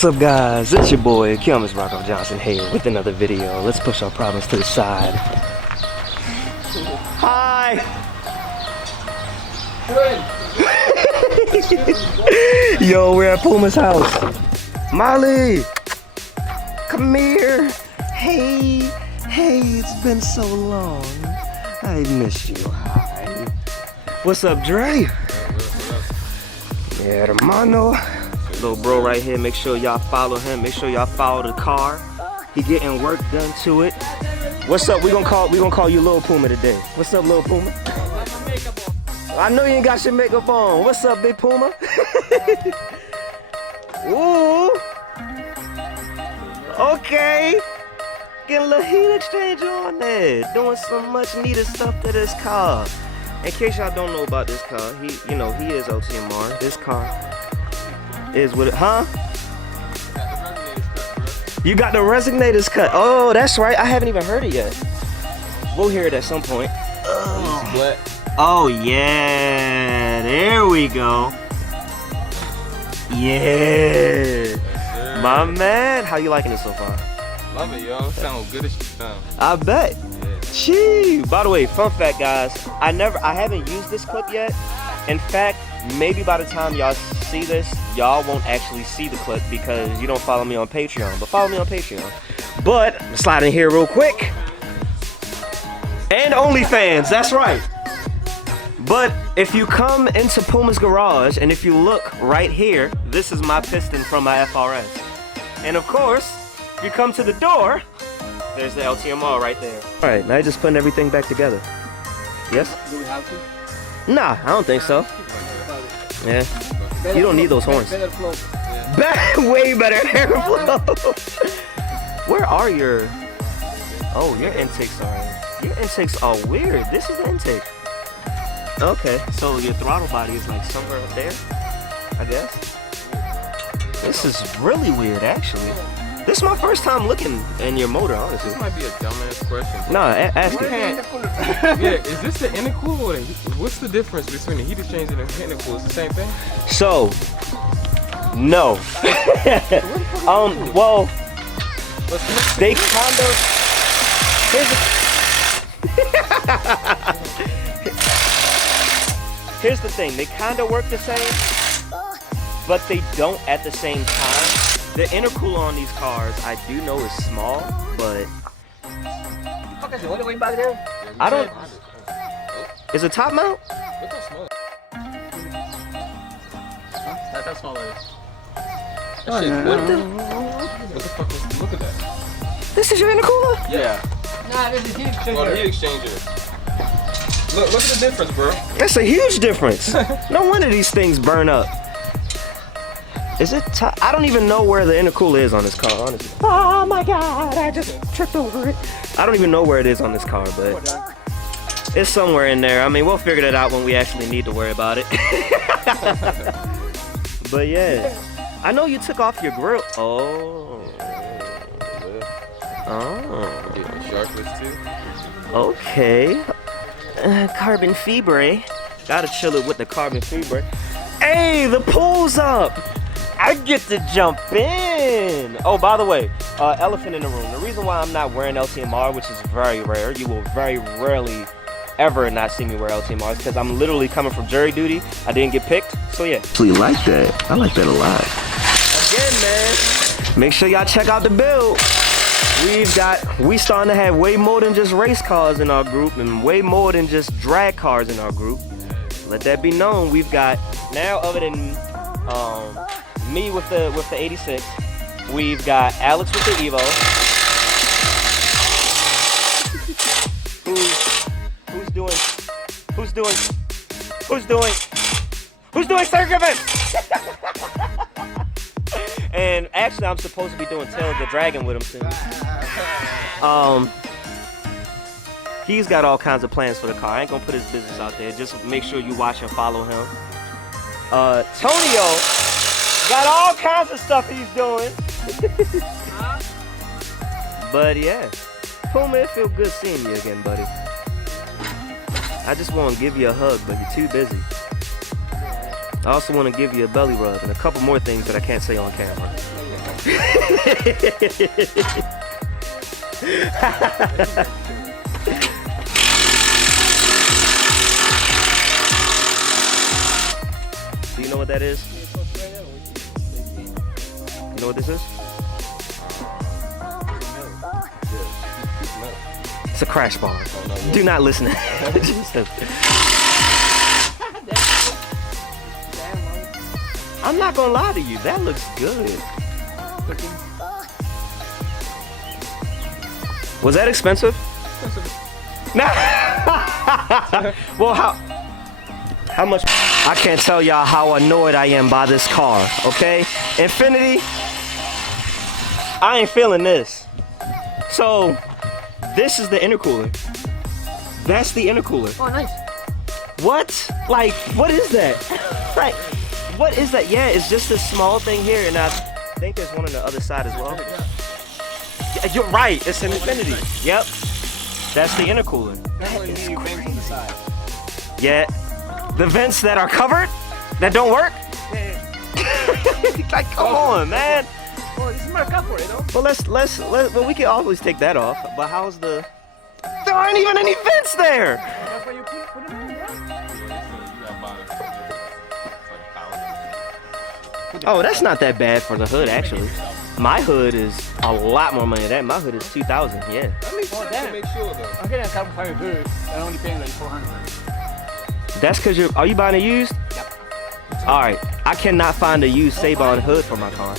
What's up, guys? It's your boy Mr. Johnson here with another video. Let's push our problems to the side. Hi. Yo, we're at Puma's house. Molly, come here. Hey, it's been so long. I miss you. Hi. What's up, Dre? Yeah, hermano. Little bro right here, make sure y'all follow him. Make sure y'all follow the car. He getting work done to it. What's up? We gonna call you Lil Puma today. What's up, Lil Puma? I know you ain't got your makeup on. What's up, Big Puma? Ooh. Okay. Getting a little heat exchange on there. Doing some much needed stuff to this car. In case y'all don't know about this car, he is LTMR. This car is with it, huh? You got the Resonators cut. Oh, that's right. I haven't even heard it yet. We'll hear it at some point. Oh yeah, there we go. Yeah, my man. How you liking it so far? Love it, yo. Sound good as shit now. I bet. Gee. By the way, fun fact, guys. I haven't used this clip yet. In fact, maybe by the time y'all see this, y'all won't actually see the clip because you don't follow me on Patreon. But follow me on Patreon. But slide in here real quick. And OnlyFans, that's right. But if you come into Puma's garage and if you look right here, this is my piston from my FRS. And of course, if you come to the door, there's the LTMR right there. All right, now you're just putting everything back together. Yes? Do we have to? Nah, I don't think so. Yeah. You don't need those horns. Way better airflow. Where are your... Oh, your intakes are weird. This is the intake. Okay, so your throttle body is like somewhere up there, I guess. This is really weird, actually. This is my first time looking in your motor, honestly. This might be a dumbass question. Nah, ask it. Yeah, is this the intercooler or what's the difference between the heat exchanger and the intercooler? It's the same thing? So, no. Well, they kind of... Here's the thing, they kind of work the same, but they don't at the same time. The intercooler on these cars, I do know is small, but I don't. Is it top mount? Look how small. That's how small it is. What the fuck is, look at that. This is your intercooler? Yeah. Nah, this is heat exchanger. Oh, the heat exchanger. Look at the difference, bro. That's a huge difference. No wonder these things burn up. Is it I don't even know where the intercooler is on this car, honestly. Oh my God, I just tripped over it. I don't even know where it is on this car, but it's somewhere in there. I mean, we'll figure that out when we actually need to worry about it. But yeah, I know you took off your grill. Oh. Okay. Carbon fibre. Gotta chill it with the carbon fibre. Hey, the pool's up. I get to jump in. Oh, by the way, elephant in the room. The reason why I'm not wearing LTMR, which is very rare, you will very rarely ever not see me wear LTMR, is because I'm literally coming from jury duty. I didn't get picked, so yeah. So you like that? I like that a lot. Again, man, make sure y'all check out the build. We starting to have way more than just race cars in our group and way more than just drag cars in our group. Let that be known. We've got now, other than me with the 86, we've got Alex with the Evo. Who's doing Sir Griffin? And actually, I'm supposed to be doing Tail of the Dragon with him soon. He's got all kinds of plans for the car. I ain't gonna put his business out there. Just make sure you watch and follow him. Tonio got all kinds of stuff he's doing. But yeah, Puma, it feel good seeing you again, buddy. I just want to give you a hug, but you're too busy. I also want to give you a belly rub and a couple more things that I can't say on camera. Do you know what that is? You know what this is? It's a crash bar. Do not listen to it. I'm not gonna lie to you, that looks good. Was that expensive? Nah. Well, how much? I can't tell y'all how annoyed I am by this car, okay? Infiniti, I ain't feeling this. So, this is the intercooler. That's the intercooler. Oh, nice. What? Like, what is that? Like, what is that? Yeah, it's just this small thing here, and I think there's one on the other side as well. Yeah, you're right, it's an Infiniti. Yep, that's the intercooler. That is crazy. Yeah, the vents that are covered, that don't work? Like, come on, man. Oh, this is my cup for it, though. Well, well, we can always take that off, but how's the... There aren't even any vents there! That's why you put it on, yeah? Oh, that's not that bad for the hood, actually. My hood is a lot more money than that. My hood is 2,000, yeah. That makes sense to make sure, though. I'm getting a carbon fiber hood. I'm only paying like 400. That's because are you buying a used? Yep. All right, I cannot find a used Savon hood for my car.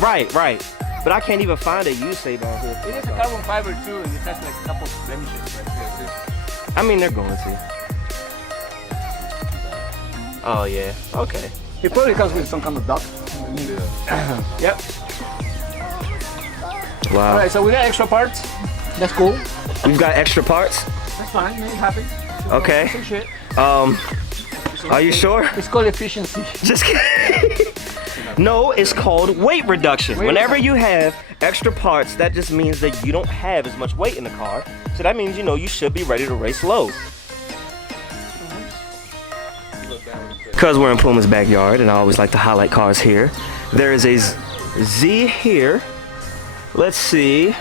Right. But I can't even find a used Savon hood for It my is a car. carbon fiber too, and it has like a couple of blemishes, right? I mean, they're going to. Oh, yeah, okay. It probably comes with some kind of duct. Yep. Wow. Alright, so we got extra parts. That's cool. You've got extra parts? That's fine, man. Happy. Okay. Some shit. Are you sure? It's called efficiency. Just kidding. No, it's called weight reduction. Whenever you have extra parts, that just means that you don't have as much weight in the car. So that means, you know, you should be ready to race low. Because we're in Puma's backyard, and I always like to highlight cars here. There is a Z here. Let's see.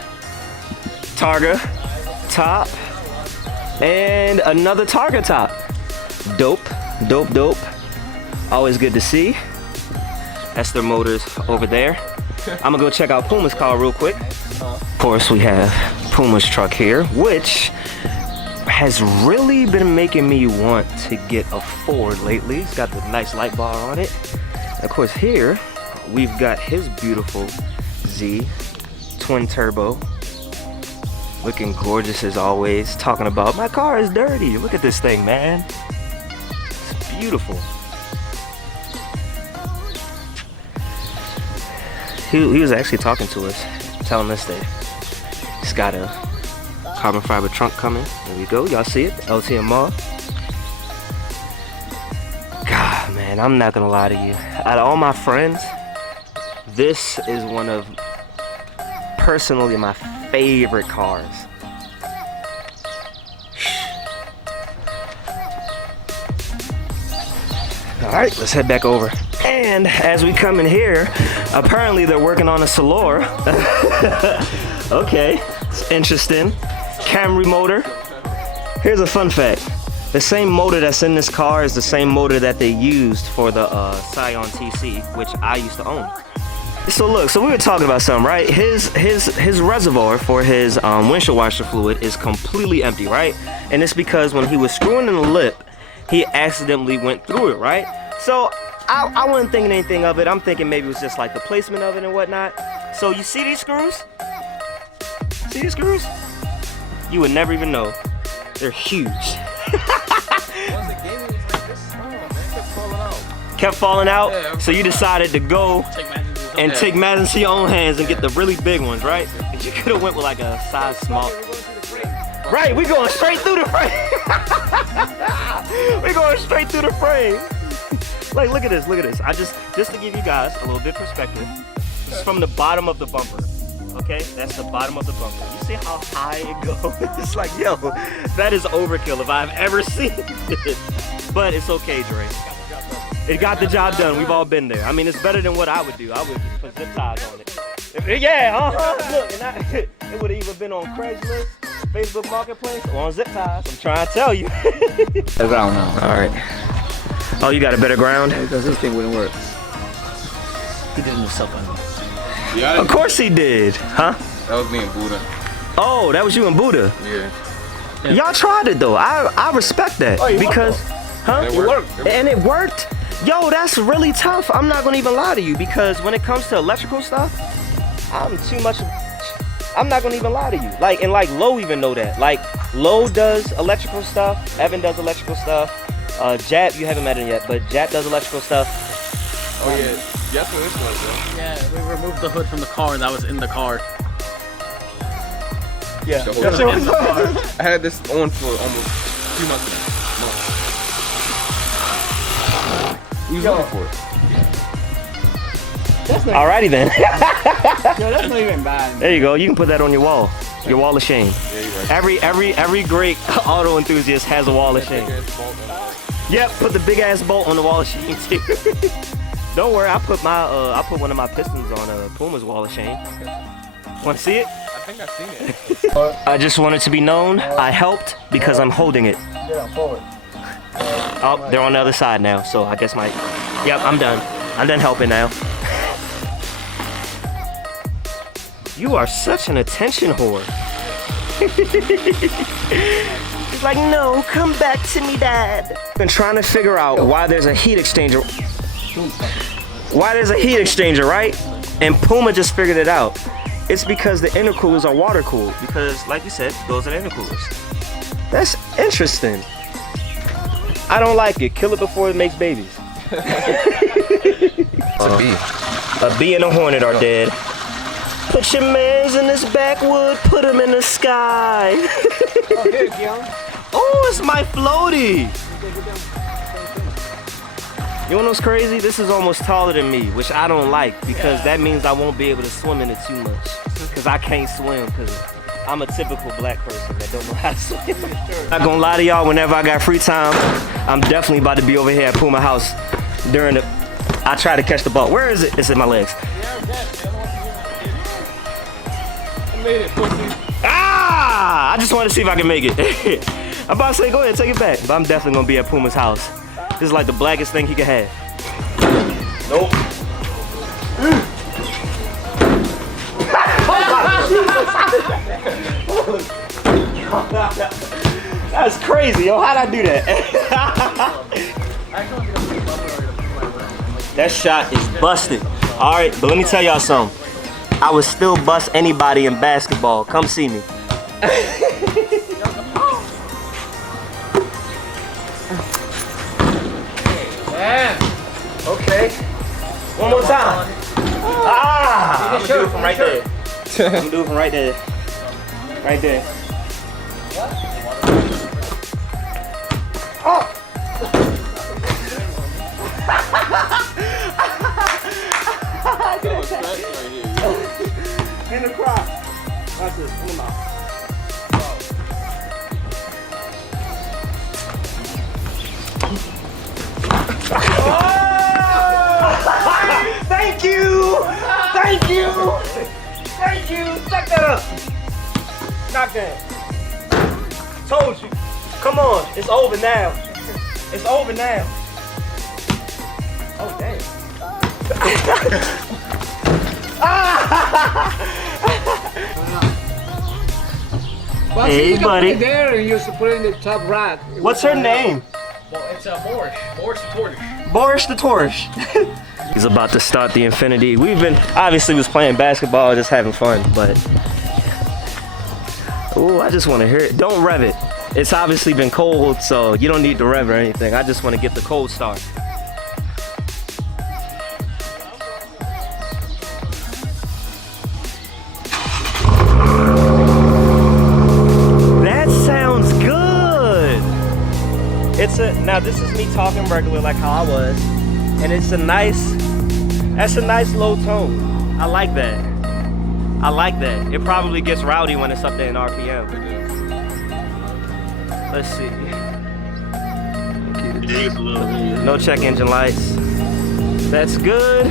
Targa top. And another Targa top. Dope. Always good to see. That's their motors over there. I'm gonna go check out Puma's car real quick. Of course, we have Puma's truck here, which has really been making me want to get a Ford lately. It's got the nice light bar on it. Of course, here we've got his beautiful Z twin turbo, looking gorgeous as always. Talking about my car is dirty. Look at this thing, man. It's beautiful. He was actually talking to us, telling us that he's got a carbon fiber trunk coming. There we go, y'all see it, the LTMR. God, man, I'm not gonna lie to you. Out of all my friends, this is one of personally my favorite cars. All right, let's head back over. And as we come in here, apparently they're working on a Solar. Okay, it's interesting. Camry motor. Here's a fun fact. The same motor that's in this car is the same motor that they used for the Scion TC, which I used to own. So look, so we were talking about something, right? His reservoir for his windshield washer fluid is completely empty, right? And it's because when he was screwing in the lip, he accidentally went through it, right? So I wasn't thinking anything of it. I'm thinking maybe it was just like the placement of it and whatnot. So you see these screws? See these screws? You would never even know. They're huge. Kept falling out, Yeah, so you decided to go and take matters into your own hands and get the really big ones, right? You could have went with like a size small. Right, we going straight through the frame. We going straight through the frame. Like, look at this, look at this. Just to give you guys a little bit perspective. This is from the bottom of the bumper. Okay, that's the bottom of the bumper. You see how high it goes? It's like, yo, that is overkill if I've ever seen it. But it's okay, Dre. It got the job done. We've all been there. I mean, it's better than what I would do. I would put zip ties on it. Yeah, Look, and it would have either been on Craigslist, Facebook Marketplace, or on Zip Ties. I'm trying to tell you. The ground now. All right. Oh, you got a better ground? Because this thing wouldn't work. He did himself on. Yeah. Of course he did, huh? That was me and Buddha. Oh, that was you and Buddha. Yeah. Y'all tried it though. I respect that because, huh? It worked. And it worked. Yo, that's really tough. I'm not gonna even lie to you because when it comes to electrical stuff, I'm too much. I'm not gonna even lie to you. Like, and like Lo even know that. Like, Lo does electrical stuff. Evan does electrical stuff. Jap, you haven't met him yet, but Jap does electrical stuff. Oh yeah. That's what this was, bro. Yeah, we removed the hood from the car that was in the car. Yeah. I had this on for almost 2 months now. We was looking for it. Alrighty then. Yo, that's not even bad. There you go. You can put that on your wall. Your wall of shame. Yeah, you're right. Every great auto enthusiast has a wall of shame. Yep, put the big ass bolt on the wall of shame too. Don't worry, I put one of my pistons on Puma's wall of shame. Want to see it? I think I've seen it. I just want it to be known I helped because I'm holding it. Yeah, forward. Oh, they're on the other side now, so I guess Yep, I'm done. I'm done helping now. You are such an attention whore. He's like, no, come back to me, Dad. Been trying to figure out why there's a heat exchanger. Why there's a heat exchanger, right? And Puma just figured it out. It's because the intercoolers are water cooled. Because, like you said, those are the intercoolers. That's interesting. I don't like it. Kill it before it makes babies. It's a bee. A bee and a hornet are dead. Put your mans in this backwood, put them in the sky. Oh, it's my floaty. You know what's crazy? This is almost taller than me, which I don't like because that means I won't be able to swim in it too much. Because I can't swim because I'm a typical black person that don't know how to swim. Not gonna lie to y'all, whenever I got free time, I'm definitely about to be over here at Puma House during the, I try to catch the ball. Where is it? It's in my legs. I made it, pussy. Ah! I just wanted to see if I can make it. I'm about to say, go ahead, take it back. But I'm definitely gonna be at Puma's house. This is like the blackest thing he could have. Nope. That's crazy, yo. How'd I do that? That shot is busted. All right, but let me tell y'all something. I would still bust anybody in basketball. Come see me. Okay. One more time. Ah! I'm gonna do it from right there. I'm gonna do it from right there. Right there. Oh! In the crop. Watch this. Come on. Thank you! Thank you! Thank you! Check that up! Knock that. Told you. Come on, it's over now. It's over now. Oh, damn. Hey, buddy. There, and you used to put it in the top rack. What's her name? Well, it's Boris. Boris the Tortoise. Boris the Tortoise. He's about to start the Infiniti. We've been, obviously was playing basketball, just having fun, but. Ooh, I just want to hear it. Don't rev it. It's obviously been cold, so you don't need to rev or anything. I just want to get the cold start. That sounds good. Now this is me talking regular like how I was, and that's a nice low tone. I like that. I like that. It probably gets rowdy when it's up there in RPM. Let's see. No check engine lights. That's good.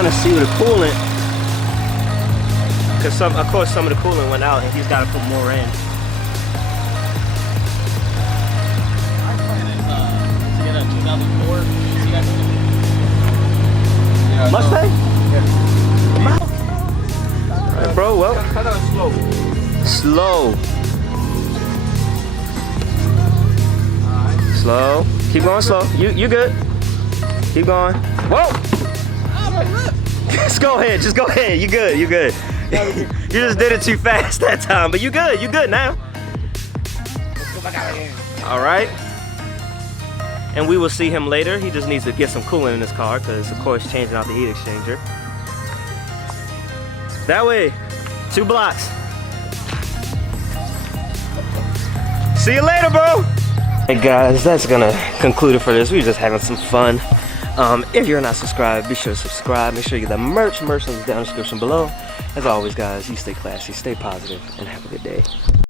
trying to see with the coolant, because of course some of the coolant went out and he's got to put more in. Our plan is to get a 2004 GT Mustang? Yeah. Alright, bro, well, Kind of slow. slow. Slow. Keep going slow. You good. Keep going. Whoa! Just go ahead. Just go ahead. You good. You good. You just did it too fast that time, but you good. You good now. Let's go back out again. All right. And we will see him later. He just needs to get some coolant in his car because, of course, changing out the heat exchanger. That way. 2 blocks. See you later, bro. Hey guys, that's gonna conclude it for this. We're just having some fun. If you're not subscribed, be sure to subscribe. Make sure you get the merch. Merch links down in the description below. As always, guys, you stay classy, stay positive, and have a good day.